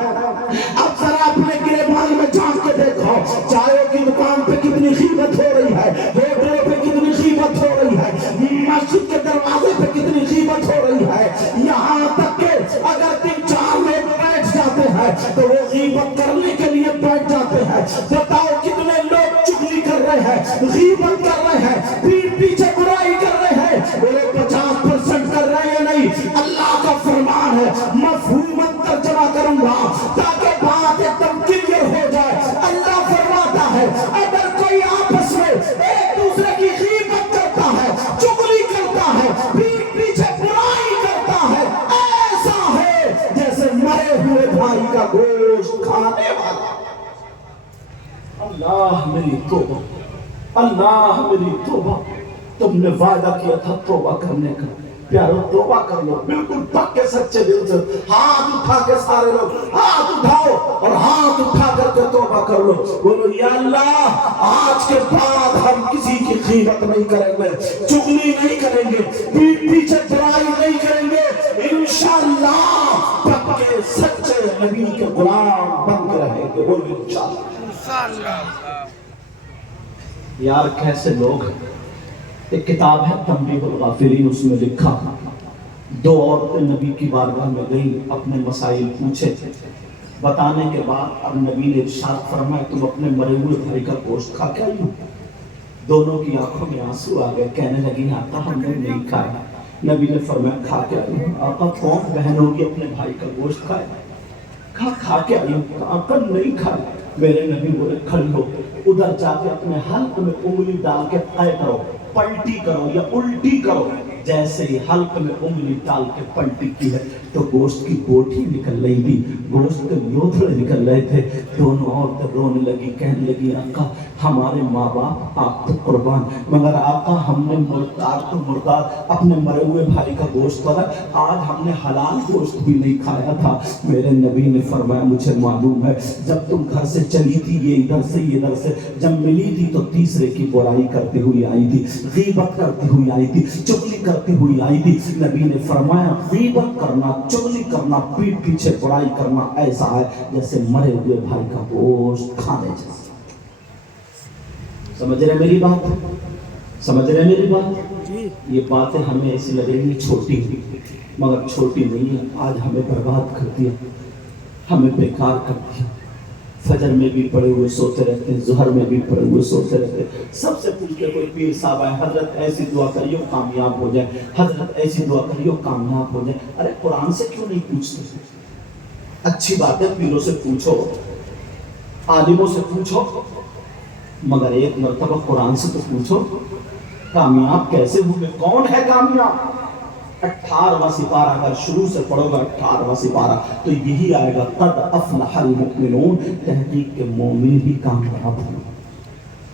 اب ذرا اپنے گریبان میں جھانک کے دیکھو، چائے کی دکان پہ کتنی غیبت ہو رہی ہے، ہوٹلوں پہ کتنی غیبت ہو رہی ہے، مسجد کے دروازے پہ کتنی غیبت ہو رہی ہے، یہاں تک کہ اگر 3-4 لوگ بیٹھ جاتے ہیں تو وہ غیبت کرنے کے لیے بیٹھ جاتے ہیں۔ بتاؤ کتنے لوگ چغلی کر رہے ہیں، غیبت کر رہے ہیں، پیٹھ پیچھے برائی کر رہے ہیں، وہ لوگ 50% کر رہے ہیں یا نہیں؟ اللہ کا فرمان ہے، مفہوماً ترجمہ کروں گا تاکہ بات ایک دم کلیئر ہو جائے۔ اللہ فرماتا ہے اگر کوئی آپس میں ایک دوسرے کی غیبت کرتا ہے، چغلی کرتا ہے، پیٹھ پیچھے برائی کرتا ہے، ایسا ہے جیسے مرے ہوئے بھائی کا گوشت کھانے والا۔ اللہ میری توبہ، اللہ میری توبہ، تم نے وعدہ کیا تھا توبہ کرنے کا، پیارو توبہ کر لو، بالکل پکے سچے دل سے ہاتھ اٹھا کے سارے لوگ ہاتھ اٹھاؤ اور ہاتھ اٹھا کر کے توبہ کر لو، بولو یا اللہ آج کے بعد ہم کسی کی غیبت نہیں کریں گے، چغلی نہیں کریں گے، پیٹھ پیچھے برائی نہیں کریں گے، انشاءاللہ پکے سچے نبی کے غلام بن کے رہیں گے، بولو انشاءاللہ۔ یار کیسے لوگ ہیں، ایک کتاب ہے تنبیہ الغافلین، اس میں لکھا 2 عورتیں نبی کی بارگاہ میں گئی، اپنے مسائل پوچھے، بتانے کے بعد اب نبی نے ارشاد فرمایا تم اپنے مرے ہوئے بھائی کا گوشت کھا کے آئی ہو؟ دونوں کی آنکھوں میں آنسو آ گئے، کہنے لگی آقا ہم نے نہیں کھایا۔ نبی نے فرمایا کھا کے آئی ہو؟ آقا کون بہن ہوگی اپنے بھائی کا گوشت کھائے؟ کھا کے آئی ہو؟ آقا نہیں کھایا۔ میرے نبی بولے کھڑی ہو، ادھر جا کے اپنے حلق میں انگلی ڈال کے قے کرو، پلٹی کرو یا الٹی کرو۔ جیسے ہی حلق میں انگلی ڈال کے پلٹی کی ہے تو گوشت کی بوٹی نکل رہی تھی، گوشت کے لوتھڑے نکل رہے تھے۔ دونوں عورتیں رونے لگی، کہنے لگی آقا ہمارے ماں باپ آپ تو قربان، مگر آقا ہم نے مردار تو مردار اپنے مرے ہوئے بھائی کا گوشت کرا، آج ہم نے حلال گوشت بھی نہیں کھایا تھا۔ میرے نبی نے فرمایا مجھے معلوم ہے جب تم گھر سے چلی تھی یہ ادھر سے یہ ادھر سے، جب ملی تھی تو تیسرے کی برائی کرتے ہوئی آئی تھی، غیبت کرتی ہوئی آئی تھی، چغلی کرتی ہوئی آئی تھی۔ نبی نے فرمایا غیبت کرنا، چغلی کرنا، پیٹھ پیچھے برائی کرنا ایسا ہے جیسے مرے ہوئے بھائی کا گوشت کھانے جیسا۔ سمجھ رہے میری بات؟ سمجھ رہے میری بات؟ یہ باتیں ہمیں ایسی لگیں گی چھوٹی، مگر چھوٹی نہیں ہے، آج ہمیں برباد کر دیا، ہمیں بیکار کر دیا۔ فجر میں بھی پڑے ہوئے سوتے رہتے ہیں، ظہر میں بھی پڑے ہوئے سوتے رہتے ہیں۔ سب سے پوچھ کے کوئی پیر صاحب آئے، حضرت ایسی دعا کریو کامیاب ہو جائے، حضرت ایسی دعا کریو کامیاب ہو جائے۔ ارے قرآن سے کیوں نہیں پوچھتے؟ اچھی بات ہے پیروں سے پوچھو، عالموں سے پوچھو، مگر ایک مرتبہ قرآن سے تو پوچھو کامیاب کیسے ہوئے، کون ہے کامیاب؟ 18واں سپارہ اگر شروع سے پڑھو گا، 18واں سپارہ تو یہی آئے گا قد افلح المؤمنون، تحقیق کے مومن ہی کامیاب ہیں۔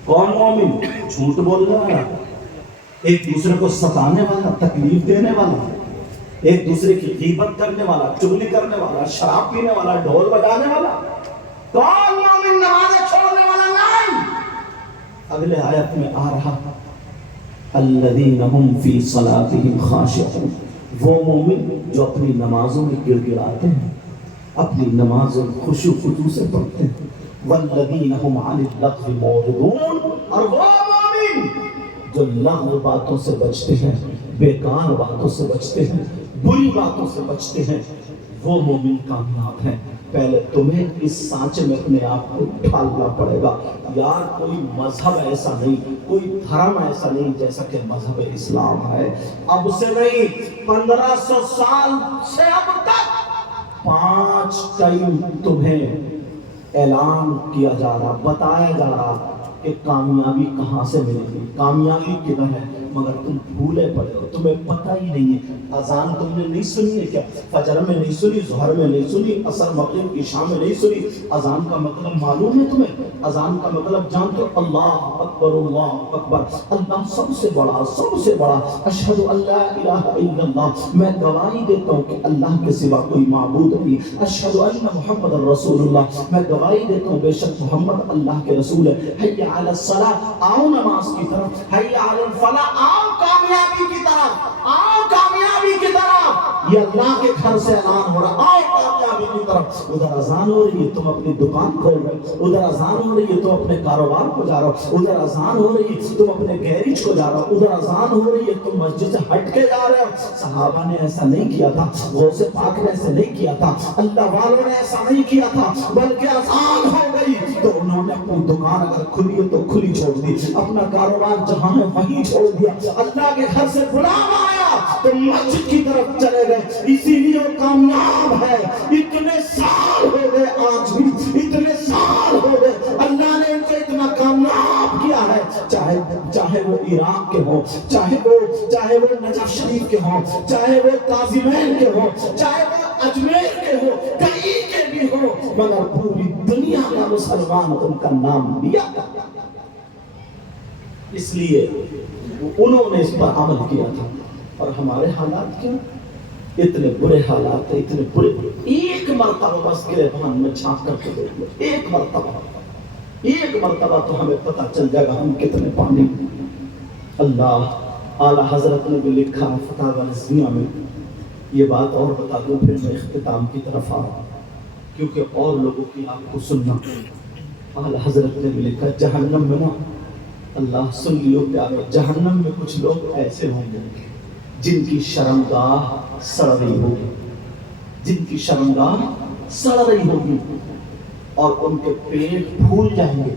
کون مومن؟ جھوٹ بولنے والا، ایک دوسرے کو ستانے والا، تکلیف دینے والا، ایک دوسرے کی غیبت کرنے والا، چغلی کرنے والا، شراب پینے والا، ڈھول بجانے والا، کون مومن؟ نمازیں چھوڑنے والا نہیں۔ اگلے آیت میں آ رہا الذین هم فی صلاتهم خاشعون، وہ مومن جو اپنی نمازوں میں گر گراتے ہیں، اپنی نمازوں خشوع خضوع سے پڑھتے ہیں۔ والذین هم عن اللغو معرضون، اور وہ مومن جو لغو باتوں سے بچتے ہیں، بیکار باتوں سے بچتے ہیں، بری باتوں سے بچتے ہیں، وہ مومن کامیاب ہیں۔ پہلے تمہیں اس سانچے میں اپنے آپ کو ڈھالنا پڑے گا۔ یار کوئی مذہب ایسا نہیں، کوئی دھرم ایسا نہیں جیسا کہ مذہب اسلام ہے۔ اب سے نہیں، 1500 سال سے اب تک 5 ٹائم تمہیں اعلان کیا جا رہا، بتایا جا رہا کہ کامیابی کہاں سے ملے گی، کامیابی کدھر ہے، مگر تم بھولے پڑے ہو، تمہیں پتہ ہی نہیں ہے۔ اذان تم نے نہیں سنی ہے کیا؟ فجر میں نہیں سنی، ظہر میں نہیں سنی، عصر مغرب عشاء میں نہیں سنی؟ اذان کا مطلب معلوم ہے تمہیں؟ اذان کا مطلب جانتے ہو؟ اللہ اکبر، اللہ اکبر، اللہ سب سے بڑا، سب سے بڑا، اشہد ان لا الہ الا اللہ، میں گواہی دیتا ہوں کہ اللہ کے سوا کوئی معبود نہیں، اشہد ان محمد رسول اللہ، میں گواہی دیتا ہوں بے شک محمد اللہ کے رسول ہے۔ حی علی الصلاۃ، آؤ نماز کی طرف، حی علی الفلاح، آؤ کامیابی کی طرف، آؤ یہ اللہ کے گھر سے اعلان ہو رہا ہے کامیابی کی طرف. ادھر اذان ہو رہی ہے تم اپنی دکان کھول رہے ہو, ادھر اذان ہو رہی ہے تم اپنے کاروبار کو جا رہے ہو, ادھر اذان ہو رہی ہے تم اپنے گیریج کو جا رہے ہو, ادھر اذان ہو رہی ہے تم مسجد سے ہٹ کے جا رہے ہو. صحابہ نے ایسا نہیں کیا تھا, غوث پاک نے ایسا نہیں کیا تھا, اللہ والوں نے ایسا نہیں کیا تھا, بلکہ اذان ہو گئی تو انہوں نے اپنی دکان اگر کھلی ہے تو کھلی چھوڑ دی, اپنا کاروبار جہاں ہے وہیں چھوڑ دیا. اللہ کے گھر سے بلاوا آیا تو مسجد کی طرف چلے گئے. اسی لیے وہ کامیاب ہے. اتنے سال ہو گئے, آج بھی اتنے سال ہو گئے, اللہ نے ان کو اتنا کامیاب کیا ہے. چاہے وہ عراق کے ہوں, چاہے وہ نجف شریف کے ہوں, چاہے وہ قاضمین کے ہوں, چاہے وہ اجمیر کے ہوں, کہیں کے بھی ہوں, مگر پوری دنیا کا مسلمان ان کا نام لیا. اس لیے انہوں نے اس پر عمل کیا تھا. اور ہمارے حالات کیا, اتنے برے حالات ہیں, اتنے برے. ایک مرتبہ بس گریبان میں جھانک کر کے دیکھ لو, ایک مرتبہ تو ہمیں پتہ چل جائے گا ہم کتنے پانی. اللہ اعلیٰ حضرت نے بھی لکھا فتاوی رضویہ میں. یہ بات اور بتا دوں پھر میں اختتام کی طرف آ رہا ہوں, کیونکہ اور لوگوں کی آپ کو سننا. اعلیٰ حضرت نے بھی لکھا جہنم میں نا, اللہ سن لیو پیارے, جہنم میں کچھ لوگ ایسے ہوں گے جن کی شرمگاہ سڑ رہی ہوگی, جن کی شرمگاہ سڑ رہی ہوگی, اور ان کے پیٹ پھول جائیں گے.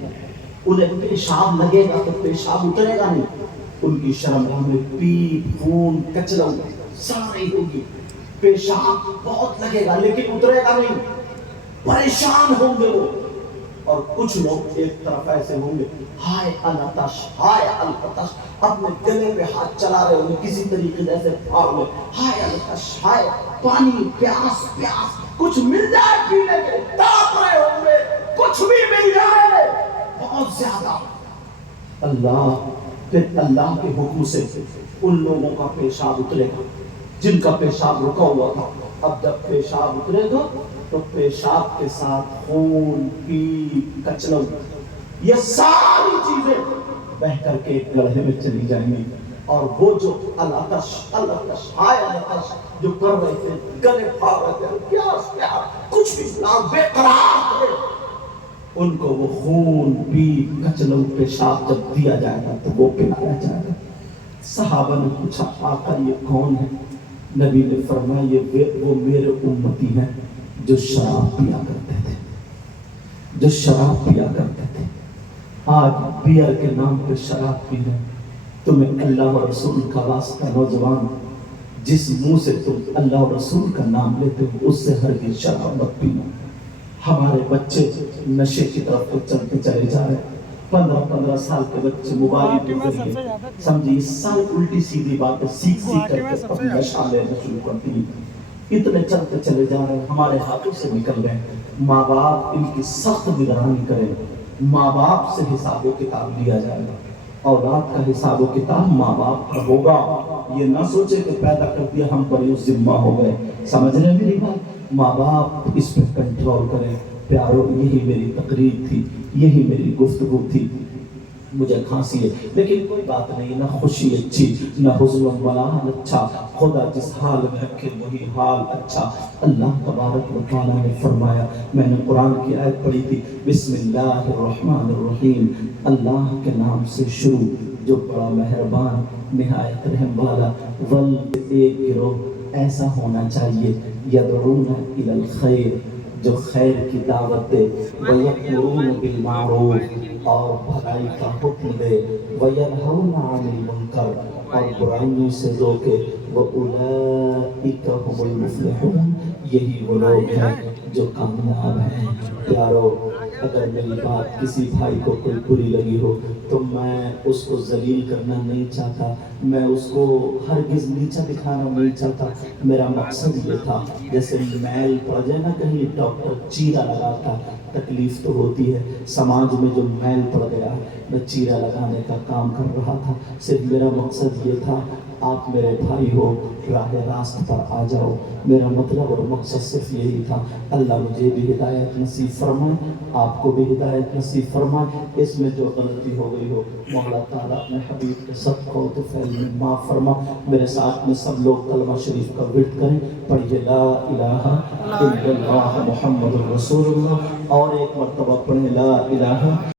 انہیں پیشاب لگے گا تو پیشاب اترے گا نہیں, ان کی شرمگاہ میں پیپ خون کچرا سڑ رہی ہوگی. پیشاب بہت لگے گا لیکن اترے گا نہیں, پریشان ہوں گے وہ. اور کچھ لوگ ایک طرف ایسے ہوں گے, ہائے العطش, ہائے العطش, اپنے گلے پہ ہاتھ چلا رہے ہوں گے کسی طریقے سے ایسے پھاڑ ہوئے, ہائے العطش, ہائے پانی, پیاس, کچھ مل جائے پینے کے, تڑپ رہے ہوں گے, کچھ بھی مل جائے بہت زیادہ. پھر اللہ کے حکم سے ان لوگوں کا پیشاب اترے گا جن کا پیشاب رکا ہوا تھا. اب جب پیشاب اترے گا تو پیشاب کے ساتھ خون, پیپ, کچرا, یہ ساری چیزیں بہ کر کے ایک گڑھے میں چلی جائیں گی. اور وہ جو العطش, ہائے العطش جو کر رہے تھے, گلے پھاڑ رہے تھے, پیاس, کچھ بھی بے قرار تھے, ان کو وہ خون, پیپ, کچرا, پیشاب جب دیا جائے گا تو وہ پلایا جائے گا. صحابہ نے پوچھا آقا یہ کون ہے؟ نبی نے فرمایا یہ وہ میرے امتی ہیں جو شراب پیا کرتے تھے. آج بیئر کے نام پہ شراب پی رہے. تمہیں اللہ و رسول کا واسطہ نوجوان, جس منہ سے تم اللہ و رسول کا نام لیتے ہو اس سے ہرگز شراب مت پینا. ہمارے بچے نشے کی طرف تو چلتے چلے جا رہے ہیں. 15 سال کے بچے موبائل کے ذریعے سمجھیے سال الٹی سیدھی باتیں سیکھ کر کے اپنا نشہ لینا شروع کرتی ہیں. اتنے چلتے چلے جا رہے ہیں, ہمارے ہاتھوں سے نکل رہے ہیں. ماں باپ ان کی سخت نگرانی کریں. ماں باپ سے حساب و کتاب لیا جائے گا. اولاد کا حساب و کتاب ماں باپ کا ہوگا. یہ نہ سوچے کہ پیدا کر دیا ہم پر یہ ذمہ ہو گئے. سمجھ رہے ہیں میری بات؟ ماں باپ اس پہ کنٹرول کریں. پیارو یہی میری تقریر تھی, یہی میری گفتگو تھی. مجھے کھانسی ہے لیکن کوئی بات نہیں, نہ خوشی اچھی نہ حزن ولا اچھا, خدا جس حال میں رکھے وہی حال اچھا. اللہ تبارک و تعالیٰ نے فرمایا, میں نے قرآن کی آیت پڑھی تھی, بسم اللہ الرحمن الرحیم, اللہ کے نام سے شروع جو بڑا مہربان نہایت رحم والا. ول ایک گروہ ایسا ہونا چاہیے, یدعون الی الخیر, جو خیر کی دعوت دے, وَيَأْمُرُونَ بِالْمَعْرُوفِ, اور بھلائی کا حکم دے, وَيَنْهَوْنَ عَنِ الْمُنْكَرِ, اور برائیوں سے روکے, وَأُولَئِكَ هُمُ الْمُفْلِحُونَ, یہی وہ لوگ ہیں جو کامیاب ہیں. پیارو, اگر میری بات کسی بھائی کو کوئی بری لگی ہو تو میں اس کو ذلیل کرنا نہیں چاہتا, میں اس کو ہرگز نیچا دکھانا نہیں چاہتا. میرا مقصد یہ تھا, جیسے میل پڑ جائے نا کہیں ڈاکٹر چیرا لگاتا, تکلیف تو ہوتی ہے. سماج میں جو میل پڑ گیا میں چیرا لگانے کا کام کر رہا تھا. صرف میرا مقصد یہ تھا آپ میرے بھائی ہو، راہ راست پر آ جاؤ۔ میرا مطلب اور مقصد صرف یہی تھا، اللہ مجھے بھی ہدایت نصیب فرمائے، آپ کو بھی ہدایت نصیب فرمائے۔ اس میں جو غلطی ہو گئی ہو مولا تعالیٰ اپنے حبیب کے صدقہ و طفیل میں معاف فرما۔ میرے ساتھ میں سب لوگ کلمہ شریف کا ورد کریں، پڑھیے لا الہ الا اللہ محمد الرسول اللہ، اور ایک مرتبہ پڑھیں لا الہ